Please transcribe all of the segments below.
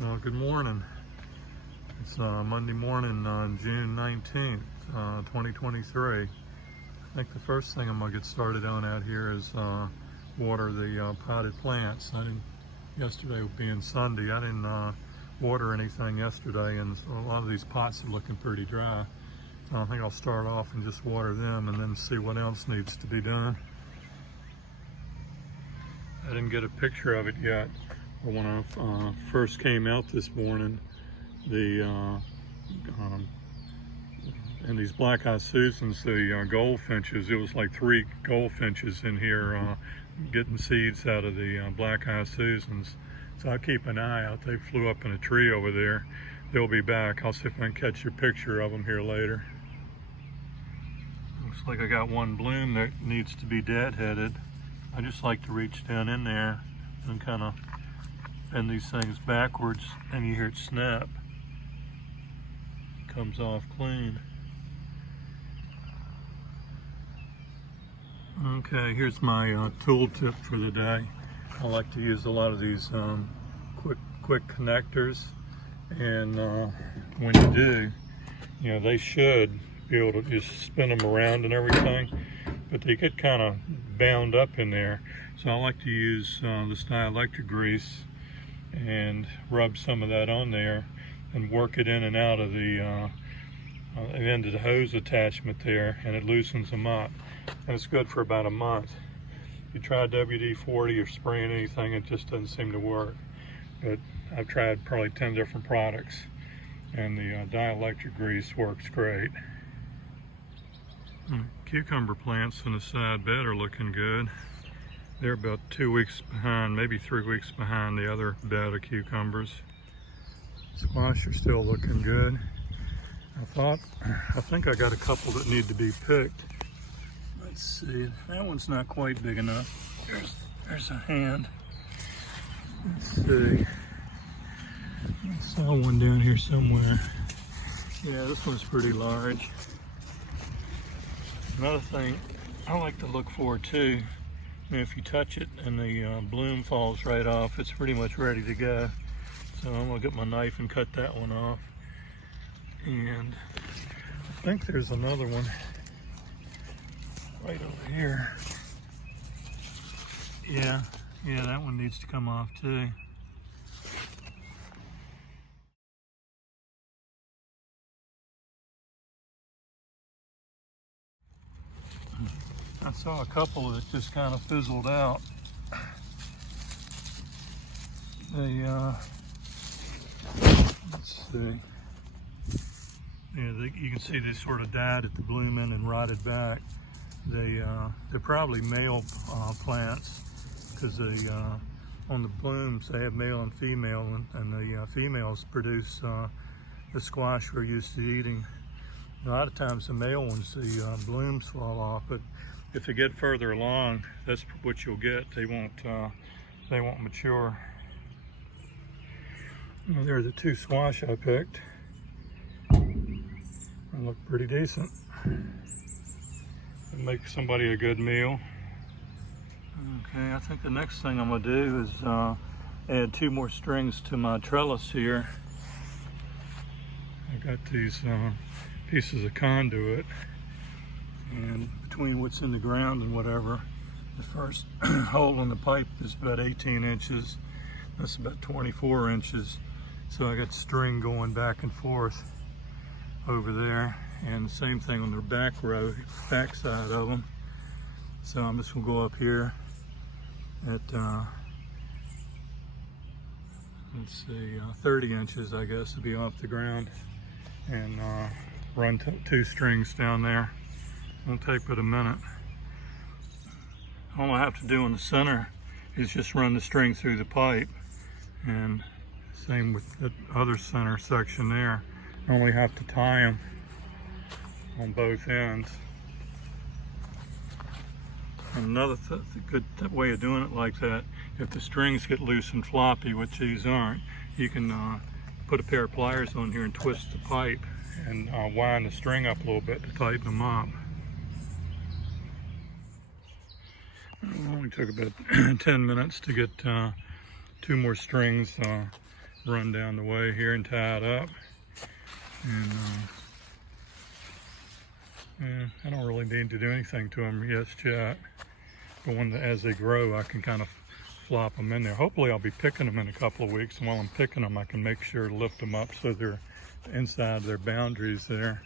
Well, good morning. It's Monday morning on June 19th, 2023. I think the first thing I'm going to get started on out here is water the potted plants. Yesterday being Sunday, I didn't water anything yesterday, and so a lot of these pots are looking pretty dry. So I think I'll start off and just water them and then see what else needs to be done. I didn't get a picture of it yet. When I first came out this morning, and these black-eyed Susans, the goldfinches, it was like 3 goldfinches in here getting seeds out of the black-eyed Susans. So I'll keep an eye out. They flew up in a tree over there. They'll be back. I'll see if I can catch a picture of them here later. Looks like I got one bloom that needs to be deadheaded. I just like to reach down in there and kind of bend these things backwards, and you hear it snap. It comes off clean. Okay, here's my tool tip for the day. I like to use a lot of these quick connectors, and when you do, they should be able to just spin them around and everything, but they get kind of bound up in there. So I like to use this dielectric grease and rub some of that on there and work it in and out of the end of the hose attachment there, and it loosens them up. And it's good for about a month. You try WD-40 or spraying anything, it just doesn't seem to work. But I've tried probably 10 different products, and the dielectric grease works great. Cucumber plants in the side bed are looking good. They're about 2 weeks behind, maybe 3 weeks behind the other bed of cucumbers. Squash are still looking good. I think I got a couple that need to be picked. Let's see, that one's not quite big enough. There's a hand. Let's see. I saw one down here somewhere. Yeah, this one's pretty large. Another thing I like to look for too, if you touch it and the bloom falls right off, it's pretty much ready to go. So I'm gonna get my knife and cut that one off. And I think there's another one right over here. Yeah, that one needs to come off too. I saw a couple that just kind of fizzled out. Let's see. Yeah, you can see they sort of died at the bloom end and rotted back. They're probably male plants, because on the blooms they have male and female, and the females produce the squash we're used to eating. A lot of times the male ones, the blooms fall off, but if they get further along, that's what you'll get. They won't mature. Well, there are the 2 squash I picked. They look pretty decent. It'll make somebody a good meal. Okay, I think the next thing I'm gonna do is add 2 more strings to my trellis here. I got these pieces of conduit, and between what's in the ground and whatever, the first hole in the pipe is about 18 inches. That's about 24 inches. So I got string going back and forth over there, and the same thing on the back side of them. So I'm just gonna go up here at let's see, 30 inches, I guess, to be off the ground, and run 2 strings down there. Won't take but a minute. All I have to do in the center is just run the string through the pipe, and same with the other center section there. I only have to tie them on both ends. And another good way of doing it like that, if the strings get loose and floppy, which these aren't, you can put a pair of pliers on here and twist the pipe and wind the string up a little bit to tighten them up. It only took about 10 minutes to get 2 more strings run down the way here and tie it up. And I don't really need to do anything to them just yet. But as they grow, I can kind of flop them in there. Hopefully I'll be picking them in a couple of weeks, and while I'm picking them, I can make sure to lift them up so they're inside their boundaries there.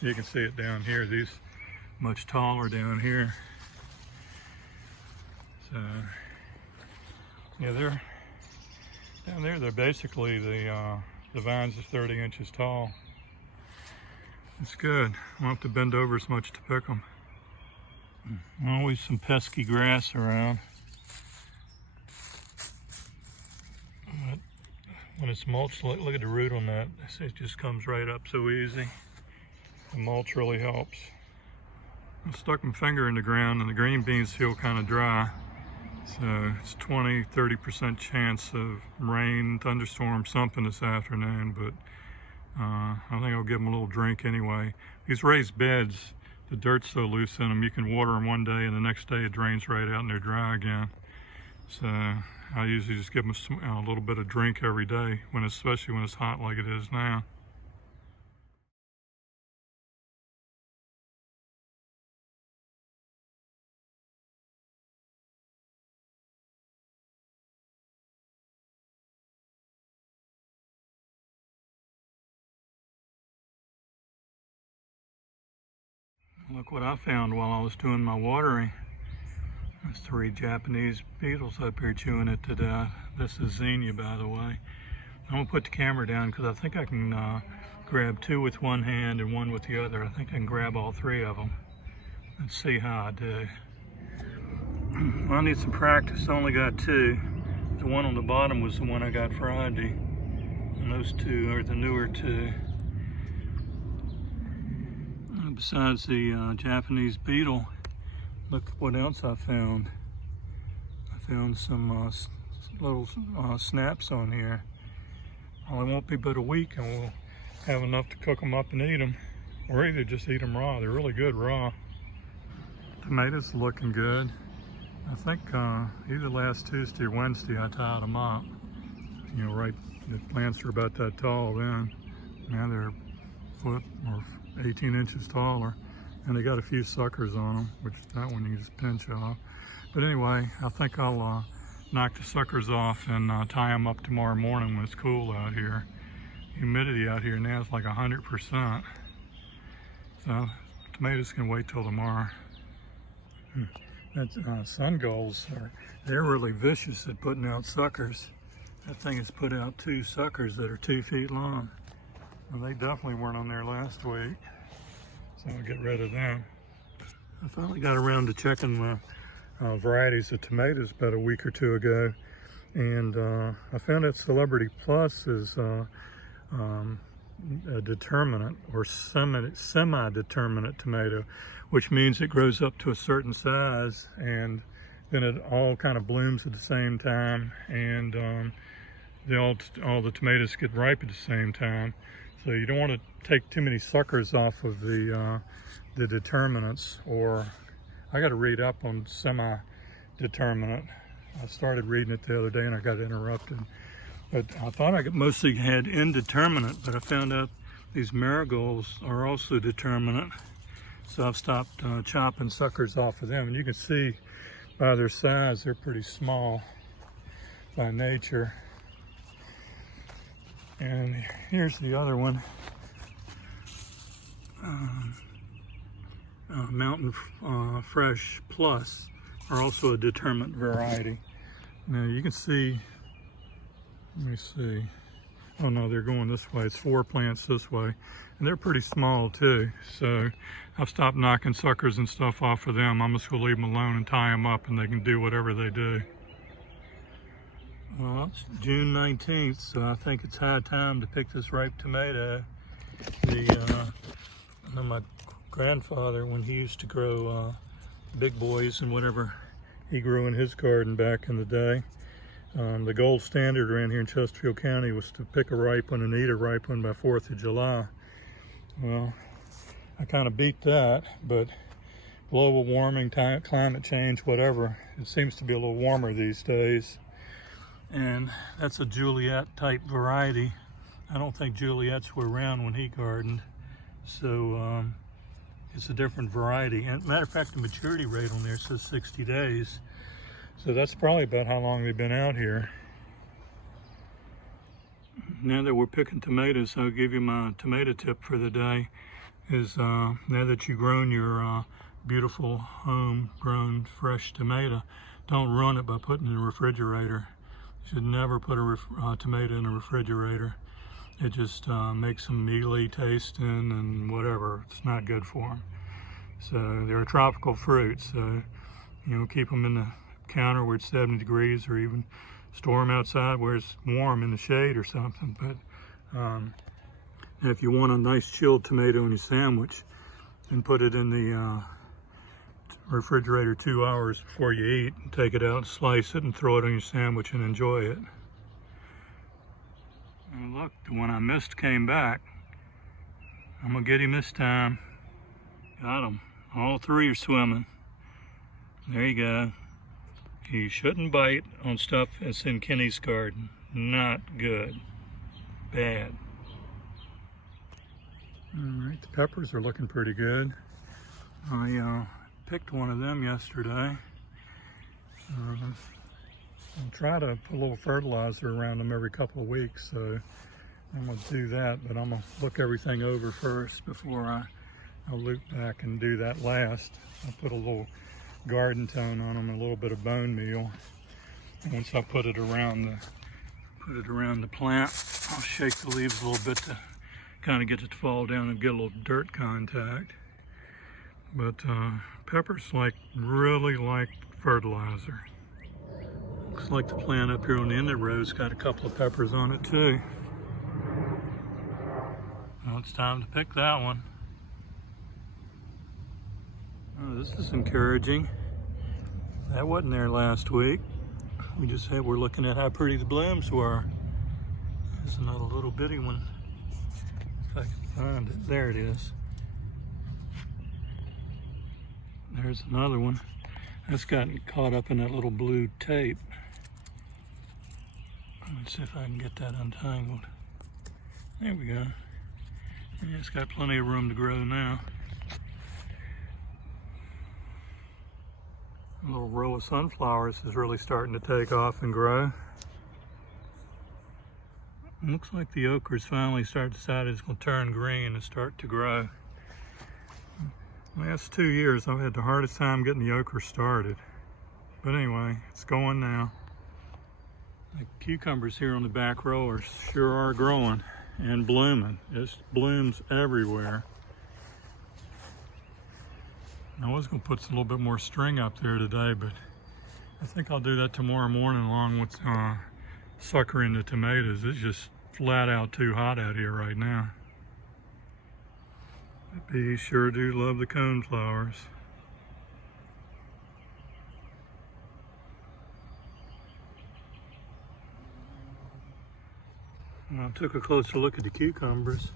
You can see it down here. These much taller down here. So yeah, they're down there. They're basically the vines are 30 inches tall. It's good. I won't have to bend over as much to pick them. Always some pesky grass around. But when it's mulched, look at the root on that. It just comes right up so easy. The mulch really helps. I stuck my finger in the ground and the green beans feel kind of dry. So it's 20–30% chance of rain, thunderstorm, something this afternoon, but I think I'll give them a little drink anyway. These raised beds, the dirt's so loose in them, you can water them one day and the next day it drains right out and they're dry again. So I usually just give them a little bit of drink every day, especially when it's hot like it is now. Look what I found while I was doing my watering. There's 3 Japanese beetles up here chewing it to death. This is zinnia, by the way. I'm gonna put the camera down because I think I can grab 2 with one hand and 1 with the other. I think I can grab all 3 of them. Let's see how I do. Well, I need some practice. I only got 2. The one on the bottom was the one I got Friday. And those 2 are the newer 2. Besides the Japanese beetle, look what else I found. I found some little snaps on here. Well, it won't be but a week and we'll have enough to cook them up and eat them. Or either just eat them raw. They're really good raw. Tomatoes are looking good. I think either last Tuesday or Wednesday I tied them up. You know, right, the plants are about that tall then. Now they're a foot or 18 inches taller, and they got a few suckers on them, which that one you just pinch off. But anyway, I think I'll knock the suckers off and tie them up tomorrow morning when it's cool out here. Humidity out here now is like 100%. So tomatoes can wait till tomorrow. That's sun gulls they're really vicious at putting out suckers. That thing has put out 2 suckers that are 2 feet long. Well, they definitely weren't on there last week, so I'll get rid of them. I finally got around to checking my varieties of tomatoes about a week or 2 ago, and I found that Celebrity Plus is a determinate or semi-determinate tomato, which means it grows up to a certain size and then it all kind of blooms at the same time, and all the tomatoes get ripe at the same time. So you don't want to take too many suckers off of the determinants, or I got to read up on semi-determinate. I started reading it the other day and I got interrupted. But I thought I mostly had indeterminate, but I found out these marigolds are also determinate. So I've stopped chopping suckers off of them. And you can see by their size, they're pretty small by nature. And here's the other one. Mountain Fresh Plus are also a determinate variety. Now you can see, let me see. Oh no, they're going this way. It's 4 plants this way. And they're pretty small too. So I've stopped knocking suckers and stuff off of them. I'm just gonna leave them alone and tie them up and they can do whatever they do. Well, it's June 19th, so I think it's high time to pick this ripe tomato. I know my grandfather, when he used to grow big boys and whatever he grew in his garden back in the day, the gold standard around here in Chesterfield County was to pick a ripe one and eat a ripe one by 4th of July. Well, I kind of beat that, but global warming, climate change, whatever, it seems to be a little warmer these days. And that's a Juliet type variety. I don't think Juliets were around when he gardened, so it's a different variety. And matter of fact, the maturity rate on there says 60 days. So that's probably about how long they've been out here. Now that we're picking tomatoes, I'll give you my tomato tip for the day. Is now that you've grown your beautiful homegrown fresh tomato, don't ruin it by putting it in the refrigerator. You should never put a tomato in a refrigerator. It just makes them mealy tasting and whatever. It's not good for them. So they're a tropical fruit, so you know, keep them in the counter where it's 70 degrees, or even store them outside where it's warm in the shade or something. But if you want a nice chilled tomato in your sandwich, then put it in the refrigerator 2 hours before you eat, and take it out, slice it, and throw it on your sandwich and enjoy it. And look, the one I missed came back. I'm gonna get him this time. Got him. All three are swimming. There you go. You shouldn't bite on stuff that's in Kenny's garden. Not good. Bad. All right, the peppers are looking pretty good. I picked one of them yesterday. I'll try to put a little fertilizer around them every couple of weeks, so I'm going to do that, but I'm going to look everything over first before I'll loop back and do that last. I'll put a little garden tone on them, a little bit of bone meal. And once I put it around the plant, I'll shake the leaves a little bit to kind of get it to fall down and get a little dirt contact. But peppers really like fertilizer. Looks like the plant up here on the end of the road's got a couple of peppers on it too. Well, it's time to pick that one. Oh, this is encouraging. That wasn't there last week. We're looking at how pretty the blooms were. There's another little bitty one. If I can find it. There it is. There's another one. That's gotten caught up in that little blue tape. Let's see if I can get that untangled. There we go. Yeah, it's got plenty of room to grow now. A little row of sunflowers is really starting to take off and grow. It looks like the ochre's finally decided it's going to turn green and start to grow. Last 2 years I've had the hardest time getting the ochre started. But anyway, it's going now. The cucumbers here on the back row sure are growing and blooming. It blooms everywhere. I was going to put a little bit more string up there today, but I think I'll do that tomorrow morning along with suckering the tomatoes. It's just flat out too hot out here right now. The bees sure do love the coneflowers. I took a closer look at the cucumbers,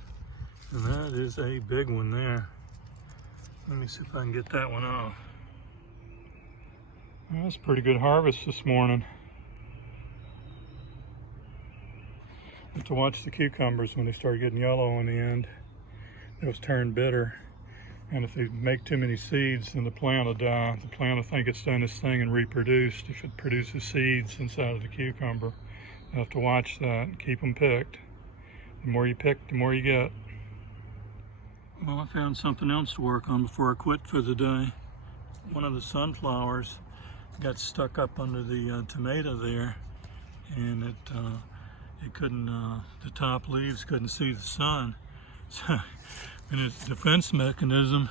and that is a big one there. Let me see if I can get that one off. Well, that's a pretty good harvest this morning. But to watch the cucumbers when they start getting yellow on the end, those turn bitter. And if they make too many seeds, then the plant will die. The plant will think it's done its thing and reproduced if it produces seeds inside of the cucumber. You have to watch that and keep them picked. The more you pick, the more you get. Well, I found something else to work on before I quit for the day. One of the sunflowers got stuck up under the tomato there, and it couldn't, the top leaves couldn't see the sun. So in its defense mechanism,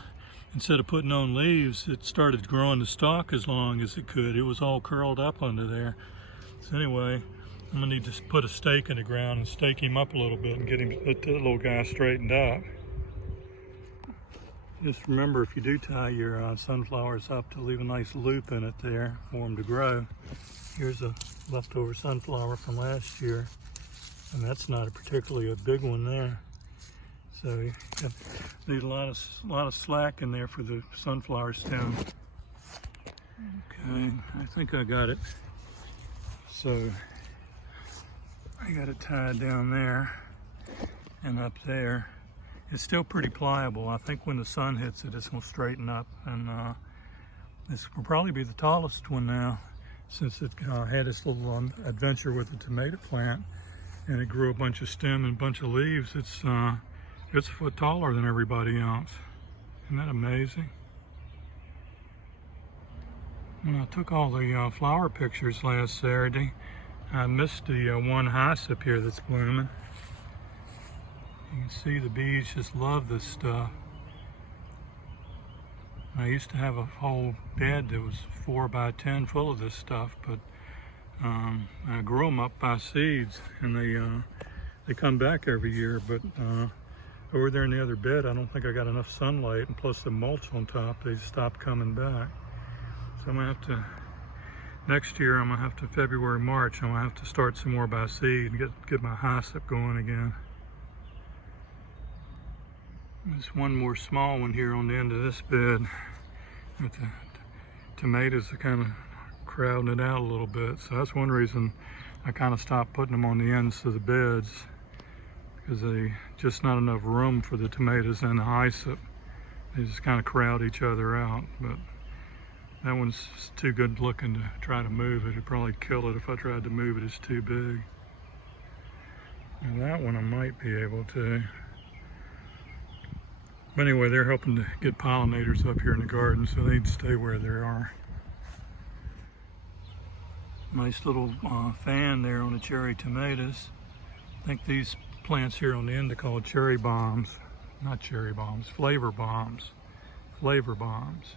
instead of putting on leaves, it started growing the stalk as long as it could. It was all curled up under there. So anyway, I'm gonna need to put a stake in the ground and stake him up a little bit and get the little guy straightened up. Just remember, if you do tie your sunflowers up, to leave a nice loop in it there for them to grow. Here's a leftover sunflower from last year, and that's not a particularly big one there. So you need a lot of slack in there for the sunflower stem. Okay, I think I got it. So I got it tied down there and up there. It's still pretty pliable. I think when the sun hits it, it's gonna straighten up, and this will probably be the tallest one now, since it had its little adventure with the tomato plant, and it grew a bunch of stem and a bunch of leaves. It's a foot taller than everybody else. Isn't that amazing? When I took all the flower pictures last Saturday, I missed the one hyssop here that's blooming. You can see the bees just love this stuff. I used to have a whole bed that was 4 by 10 full of this stuff, but I grew them up by seeds, and they come back every year. But over there in the other bed, I don't think I got enough sunlight, and plus the mulch on top, they stopped coming back. So I'm gonna have to, next year I'm gonna have to, February, March, I'm gonna have to start some more by seed and get my hyssop going again. There's one more small one here on the end of this bed, but the tomatoes are kind of crowding it out a little bit. So that's one reason I kind of stopped putting them on the ends of the beds, because they just not enough room for the tomatoes and the hyssop. They just kind of crowd each other out. But that one's too good looking to try to move it. It'd probably kill it if I tried to move it. It's too big. And that one I might be able to. But anyway, they're hoping to get pollinators up here in the garden, so they'd stay where they are. Nice little fan there on the cherry tomatoes. I think these plants here on the end are called cherry bombs. Not cherry bombs, flavor bombs. Flavor bombs.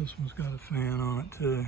This one's got a fan on it too.